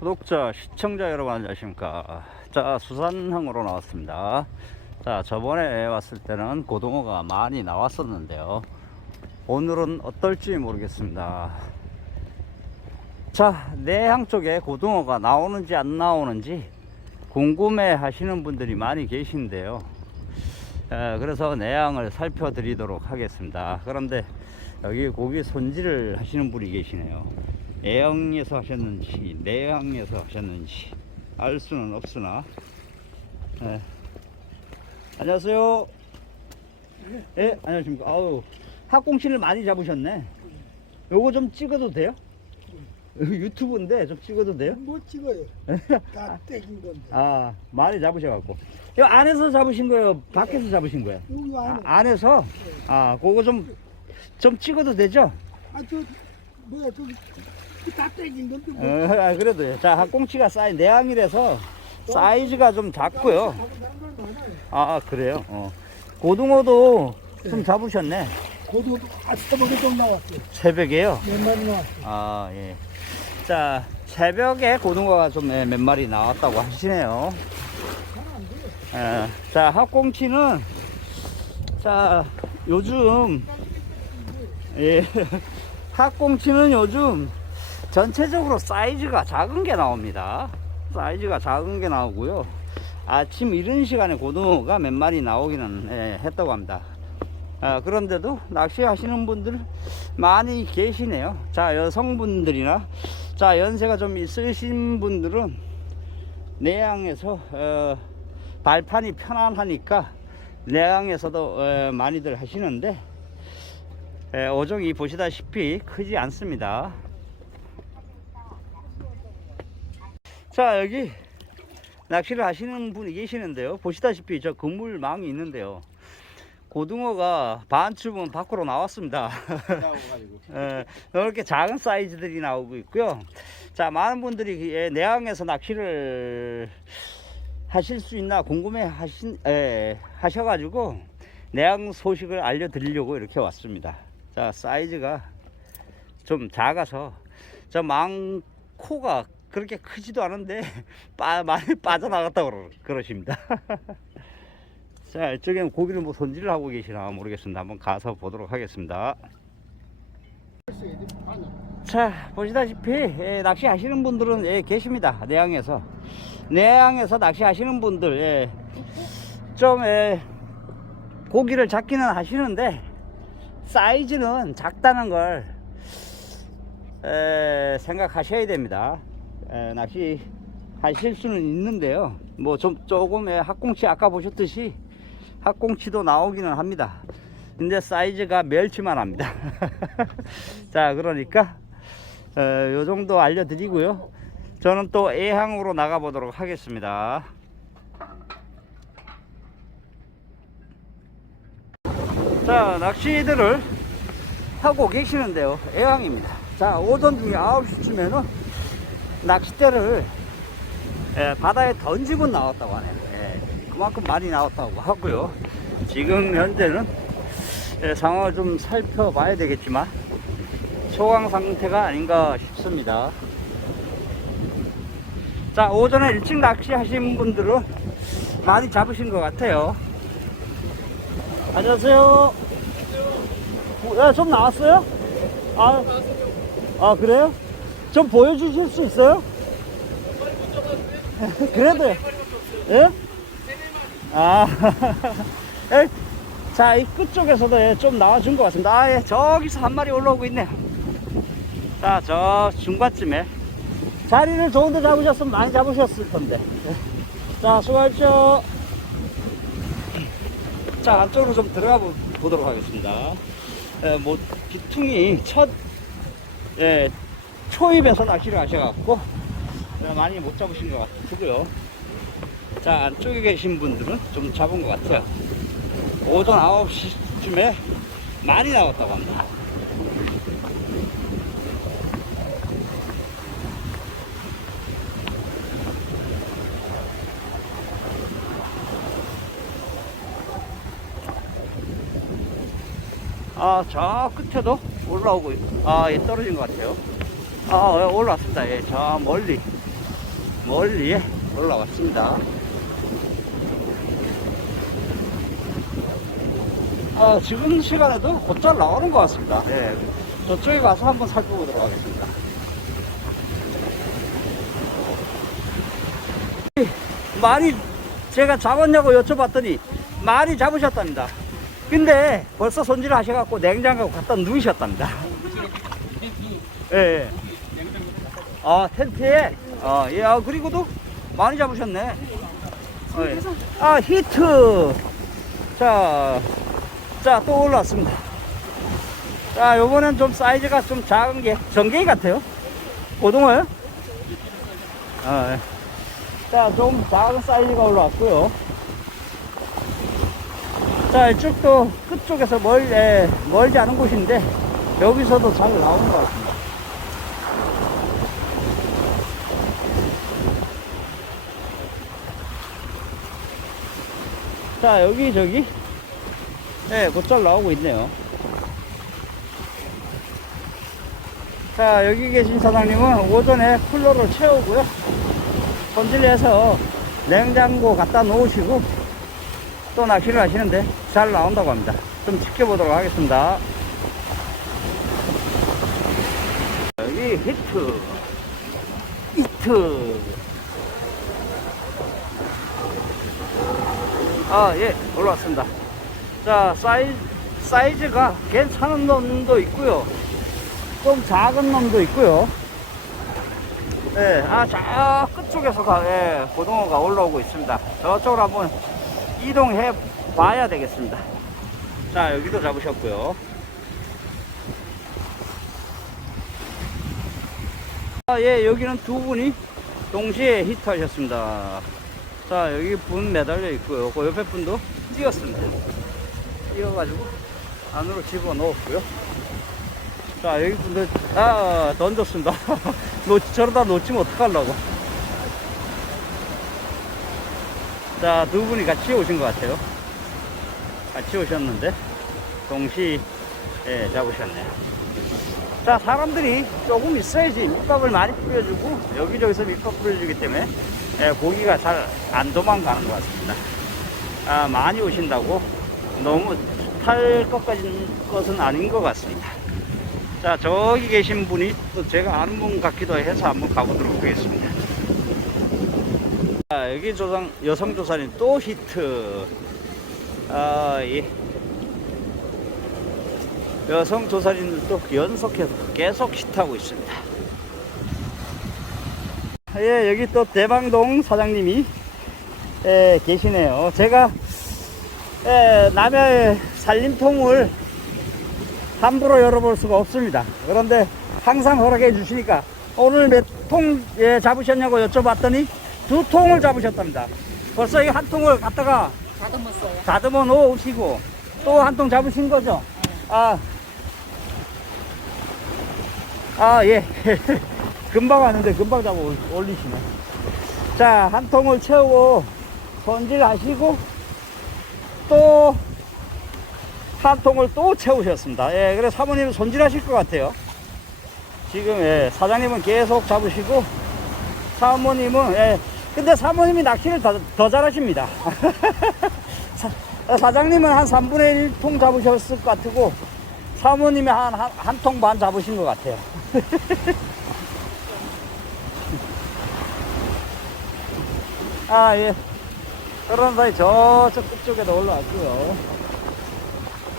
구독자, 시청자 여러분 안녕하십니까. 자, 수산항으로 나왔습니다. 자, 저번에 왔을 때는 고등어가 많이 나왔었는데요. 오늘은 어떨지 모르겠습니다. 자, 내항 쪽에 고등어가 나오는지 안 나오는지 궁금해 하시는 분들이 많이 계신데요. 에, 그래서 내항을 살펴드리도록 하겠습니다. 그런데 여기 고기 손질을 하시는 분이 계시네요. 애양에서 하셨는지 내양에서 하셨는지 알 수는 없으나 예. 안녕하세요 예 안녕하십니까 아우 학공치를 많이 잡으셨네 요거 좀 찍어도 돼요? 유튜브인데 좀 찍어도 돼요? 못 찍어요. 다 떼긴 건데. 아 많이 잡으셔갖고 이 안에서 잡으신 거예요? 밖에서 잡으신 거예요? 여기 아, 안에. 안에서? 아 그거 좀 좀 찍어도 되죠? 아, 저, 뭐야, 저기. 어, 아, 그래도 자 학공치가 사이 내항이라서 사이즈가 좀 작고요. 많아요. 아 그래요? 어. 고등어도 좀 잡으셨네. 고도, 아, 새벽에 좀 나왔어요. 새벽에요. 몇 마리 나왔어요. 아 예. 자 새벽에 고등어가 좀 몇 마리 나왔다고 하시네요. 예. 자 학공치는 자 요즘 예. 학공치는 요즘 전체적으로 사이즈가 작은 게 나옵니다. 사이즈가 작은 게 나오고요. 아침 이른 시간에 고등어가 몇 마리 나오기는 예, 했다고 합니다. 아, 그런데도 낚시하시는 분들 많이 계시네요. 자, 여성분들이나 자, 연세가 좀 있으신 분들은 내양에서 어, 발판이 편안하니까 내양에서도 어, 많이들 하시는데 에, 어종이 보시다시피 크지 않습니다. 자 여기 낚시를 하시는 분이 계시는데요. 보시다시피 저 그물망이 있는데요. 고등어가 반쯤은 밖으로 나왔습니다. 에, 이렇게 작은 사이즈들이 나오고 있고요. 자 많은 분들이 예, 내항에서 낚시를 하실 수 있나 궁금해 하신 에, 하셔가지고 내항 소식을 알려드리려고 이렇게 왔습니다. 자 사이즈가 좀 작아서 저 망코가 그렇게 크지도 않은데 빠, 많이 빠져나갔다고 그러- 그러십니다. 자 이쪽에는 고기를 뭐 손질을 하고 계시나 모르겠습니다. 한번 가서 보도록 하겠습니다. 자 보시다시피 예, 낚시 하시는 분들은 예, 계십니다. 내양에서 내양에서 낚시 하시는 분들 예, 좀 예, 고기를 잡기는 하시는데 사이즈는 작다는 걸 에, 생각하셔야 됩니다. 에, 낚시 하실 수는 있는데요. 뭐 좀 조금 의 학꽁치 아까 보셨듯이 학꽁치도 나오기는 합니다. 근데 사이즈가 멸치만 합니다. 자, 그러니까 어, 요 정도 알려드리고요. 저는 또 A항으로 나가 보도록 하겠습니다. 자, 낚시들을 하고 계시는데요. 애항입니다. 자, 오전 중에 9시쯤에는 낚싯대를 예, 바다에 던지고 나왔다고 하네요. 예, 그만큼 많이 나왔다고 하고요. 지금 현재는 예, 상황을 좀 살펴봐야 되겠지만 소강 상태가 아닌가 싶습니다. 자, 오전에 일찍 낚시하신 분들은 많이 잡으신 것 같아요. 안녕하세요. 어, 야, 좀 나왔어요? 아, 아, 그래요? 좀 보여주실 수 있어요? 그래도요. 예? 아, 에, 자, 이 끝쪽에서도 예, 좀 나와준 것 같습니다. 아, 예, 저기서 한 마리 올라오고 있네요. 자, 저 중간쯤에. 자리를 좋은데 잡으셨으면 많이 잡으셨을 건데. 예. 자, 수고하십시오. 자, 안쪽으로 좀 들어가 보, 보도록 하겠습니다. 에, 뭐, 기퉁이 첫, 예, 초입에서 낚시를 하셔갖고, 예, 많이 못 잡으신 것 같고요. 자, 안쪽에 계신 분들은 좀 잡은 것 같아요. 오전 9시쯤에 많이 나왔다고 합니다. 아, 저 끝에도 올라오고, 있- 아, 예, 떨어진 것 같아요. 아, 예, 올라왔습니다. 예, 저 멀리. 멀리에 올라왔습니다. 아, 지금 시간에도 곧잘 나오는 것 같습니다. 네. 저쪽에 가서 한번 살펴보도록 하겠습니다. 많이 제가 잡았냐고 여쭤봤더니 많이 잡으셨답니다. 근데 벌써 손질을 하셔갖고 냉장고 갖다 누이셨답니다. 예. 예. 아, 텐트에? 아, 예, 아, 그리고도 많이 잡으셨네. 어, 예. 아, 히트. 자, 자, 또 올라왔습니다. 자, 요번엔 좀 사이즈가 좀 작은 게 전갱이 같아요. 고등어요? 아, 예. 자, 좀 작은 사이즈가 올라왔고요. 자, 이쪽도 끝쪽에서 멀, 예, 멀지 않은 곳인데, 여기서도 잘 나오는 것 같습니 자, 여기, 저기, 예, 곧잘 나오고 있네요. 자, 여기 계신 사장님은 오전에 쿨러를 채우고요. 손질해서 냉장고 갖다 놓으시고 또 낚시를 하시는데 잘 나온다고 합니다. 좀 지켜보도록 하겠습니다. 여기 히트, 히트. 아, 예, 올라왔습니다. 자, 사이즈, 사이즈가 괜찮은 놈도 있고요. 좀 작은 놈도 있고요. 예, 아, 저 끝쪽에서 예, 고등어가 올라오고 있습니다. 저쪽으로 한번 이동해 봐야 되겠습니다. 자, 여기도 잡으셨고요. 아, 예, 여기는 두 분이 동시에 히트하셨습니다. 자, 여기 분 매달려 있고요. 그 옆에 분도 뛰었습니다. 뛰어가지고 안으로 집어 넣었고요. 자, 여기 분들, 아, 던졌습니다. 놓, 저러다 놓치면 어떡하려고. 자, 두 분이 같이 오신 것 같아요. 같이 오셨는데, 동시, 예, 잡으셨네요. 자, 사람들이 조금 있어야지 밑밥을 많이 뿌려주고, 여기저기서 밑밥 뿌려주기 때문에, 예, 고기가 잘 안 도망가는 것 같습니다. 아, 많이 오신다고 너무 탈 것까지는 것은 아닌 것 같습니다. 자, 저기 계신 분이 또 제가 아는 분 같기도 해서 한번 가보도록 하겠습니다. 자, 여기 조상, 여성 조사님 또 히트. 아, 예. 여성 조사님들도 연속해서 계속 히트하고 있습니다. 예, 여기 또 대방동 사장님이 예, 계시네요. 제가 예, 남의 살림통을 함부로 열어볼 수가 없습니다. 그런데 항상 허락해 주시니까 오늘 몇 통 예, 잡으셨냐고 여쭤봤더니 두 통을 잡으셨답니다. 벌써 이 한 통을 갖다가 다듬었어요. 다듬어 놓으시고 또 한 통 잡으신 거죠? 아, 아, 예. 금방 왔는데 금방 잡아 올- 올리시네. 자, 한 통을 채우고 손질하시고 또 한 통을 또 채우셨습니다. 예, 그래 사모님은 손질하실 것 같아요. 지금 예, 사장님은 계속 잡으시고 사모님은 예, 근데 사모님이 낚시를 더, 더 잘하십니다. 사, 사장님은 한 3분의 1 통 잡으셨을 것 같고 사모님이 한 한 통 반 잡으신 것 같아요. 아 예. 사이 저쪽 끝쪽에도 올라왔고요.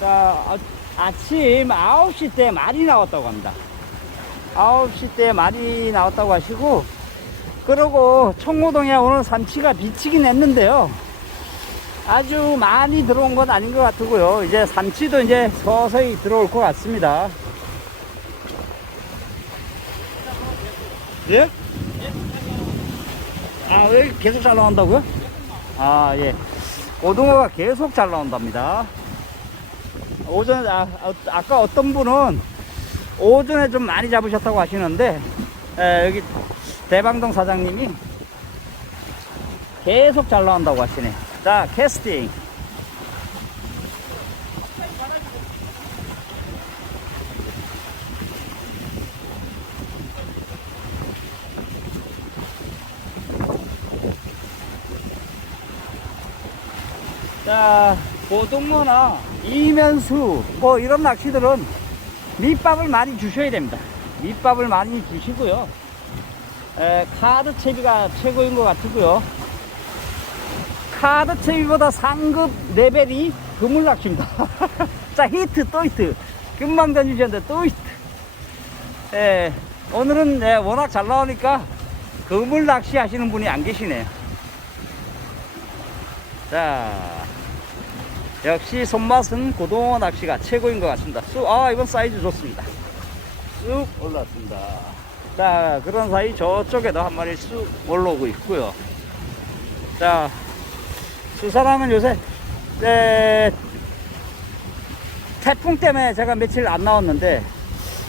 자, 아, 아침 9시 때 많이 나왔다고 합니다. 9시 때 많이 나왔다고 하시고, 그러고 청호동에 오늘 삼치가 미치긴 했는데요. 아주 많이 들어온 건 아닌 것 같고요. 이제 삼치도 이제 서서히 들어올 것 같습니다. 예? 아, 왜 계속 잘 나온다고요? 아, 예. 고등어가 계속 잘 나온답니다. 오전에, 아, 아, 까 어떤 분은 오전에 좀 많이 잡으셨다고 하시는데, 에, 여기 대방동 사장님이 계속 잘 나온다고 하시네. 자, 캐스팅. 자, 고등어나 이면수, 뭐 이런 낚시들은 밑밥을 많이 주셔야 됩니다. 밑밥을 많이 주시고요. 에, 카드 채비가 최고인 것 같고요. 카드 채비보다 상급 레벨이 그물 낚시입니다. 자, 히트, 또 히트. 금방 던지셨는데 또 히트. 예, 오늘은 예, 워낙 잘 나오니까 그물 낚시 하시는 분이 안 계시네요. 자, 역시 손맛은 고등어 낚시가 최고인 것 같습니다. 쑥, 아, 이번 사이즈 좋습니다. 쑥 올라왔습니다. 자, 그런 사이 저쪽에도 한 마리 쑥 올라오고 있고요. 자, 수사랑은 요새, 에, 태풍 때문에 제가 며칠 안 나왔는데,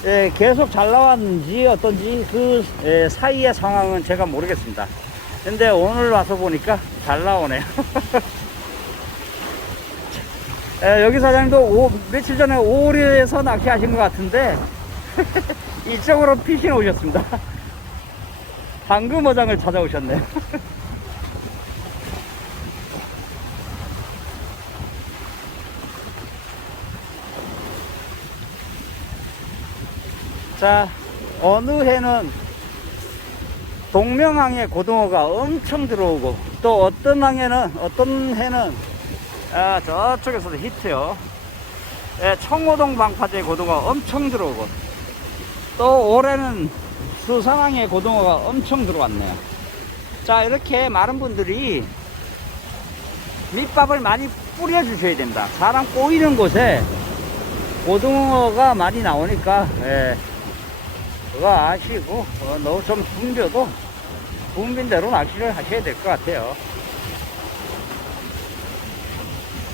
에, 계속 잘 나왔는지 어떤지 그 에, 사이의 상황은 제가 모르겠습니다. 근데 오늘 와서 보니까 잘 나오네요. 에, 여기 사장님도 오- 며칠 전에 오리에서 낚시하신 것 같은데 이쪽으로 피신 오셨습니다. 방금 어장을 찾아오셨네요. 자, 어느 해는 동명항에 고등어가 엄청 들어오고 또 어떤 항에는 어떤 해는 아, 저쪽에서도 히트요. 예, 청호동 방파제 고등어 엄청 들어오고 또 올해는 수상항에 고등어가 엄청 들어왔네요. 자 이렇게 많은 분들이 밑밥을 많이 뿌려 주셔야 됩니다. 사람 꼬이는 곳에 고등어가 많이 나오니까 예, 그거 아시고 어, 너무 좀 붐벼도 붐빈 대로 낚시를 하셔야 될 것 같아요.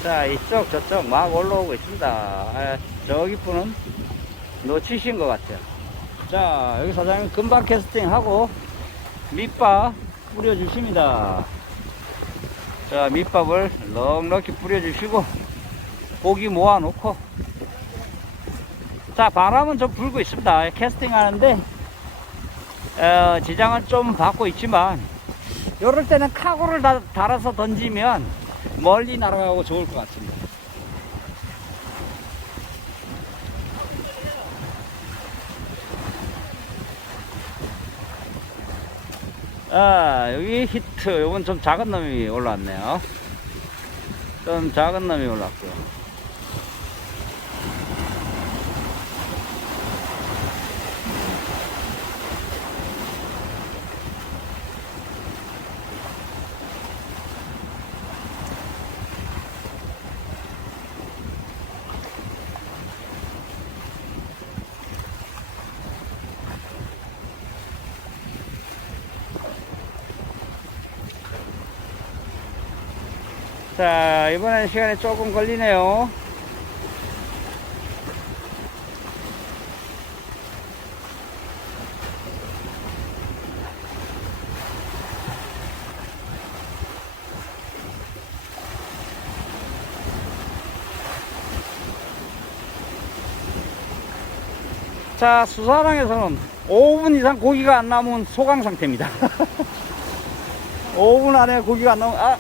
자 이쪽 저쪽 막 올라오고 있습니다. 아, 저기 분은 놓치신 것 같아요. 자 여기 사장님 금방 캐스팅하고 밑밥 뿌려주십니다. 자 밑밥을 넉넉히 뿌려주시고 고기 모아놓고. 자 바람은 좀 불고 있습니다. 캐스팅 하는데 어, 지장은 좀 받고 있지만 이럴 때는 카고를 다, 달아서 던지면 멀리 날아가고 좋을 것 같습니다. 아, 여기 히트. 요건 좀 작은 놈이 올라왔네요. 좀 작은 놈이 올라왔고요. 자, 이번엔 시간이 조금 걸리네요. 자, 수사랑에서는 5분 이상 고기가 안 남은 소강 상태입니다. 5분 안에 고기가 안 나오면, 아,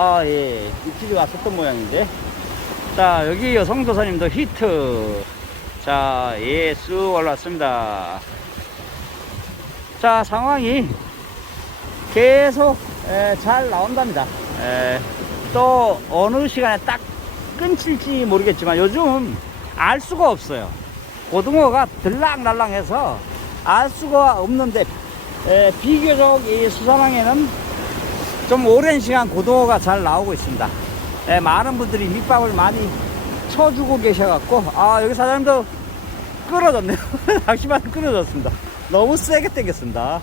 아, 예. 입질이 왔었던 모양인데. 자, 여기 여성도사님도 히트. 자, 예, 쑥 올라왔습니다. 자, 상황이 계속 에, 잘 나온답니다. 에, 또 어느 시간에 딱 끊칠지 모르겠지만 요즘 알 수가 없어요. 고등어가 들락날락해서 알 수가 없는데 에, 비교적 이 수산항에는 좀 오랜 시간 고등어가 잘 나오고 있습니다. 예, 많은 분들이 밑밥을 많이 쳐주고 계셔갖고, 아, 여기 사장님도 끊어졌네요. 낚시만 끊어졌습니다. 너무 세게 당겼습니다.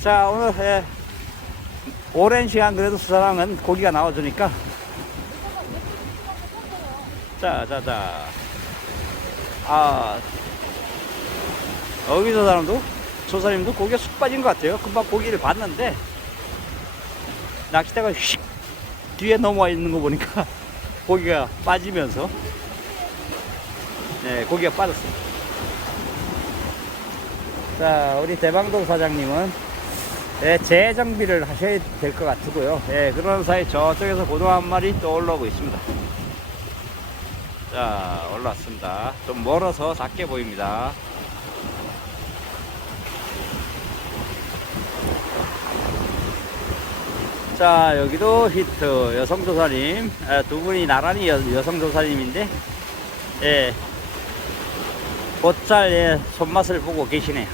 자, 오늘, 예, 오랜 시간 그래도 수사랑은 고기가 나와주니까. 자, 자, 자. 아, 여기서 사람도 조사님도 고기가 쑥 빠진 것 같아요. 금방 고기를 봤는데 낚시대가 휙 뒤에 넘어와 있는 거 보니까 고기가 빠지면서 네 고기가 빠졌습니다. 자, 우리 대방동 사장님은 예, 재정비를 하셔야 될 것 같고요. 예, 그런 사이 저쪽에서 고등어 한 마리 또 올라오고 있습니다. 자, 올라왔습니다. 좀 멀어서 작게 보입니다. 자, 여기도 히트 여성조사님. 아, 두 분이 나란히 여, 여성조사님인데, 예, 곧잘 예, 손맛을 보고 계시네요.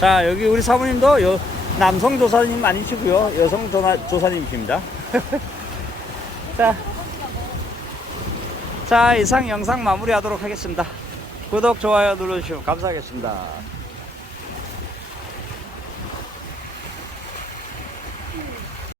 자, 여기 우리 사모님도 여, 남성 조사님 아니시고요. 여성 조사, 조사님이십니다. 자, 자, 이상 영상 마무리하도록 하겠습니다. 구독, 좋아요 눌러주시면 감사하겠습니다.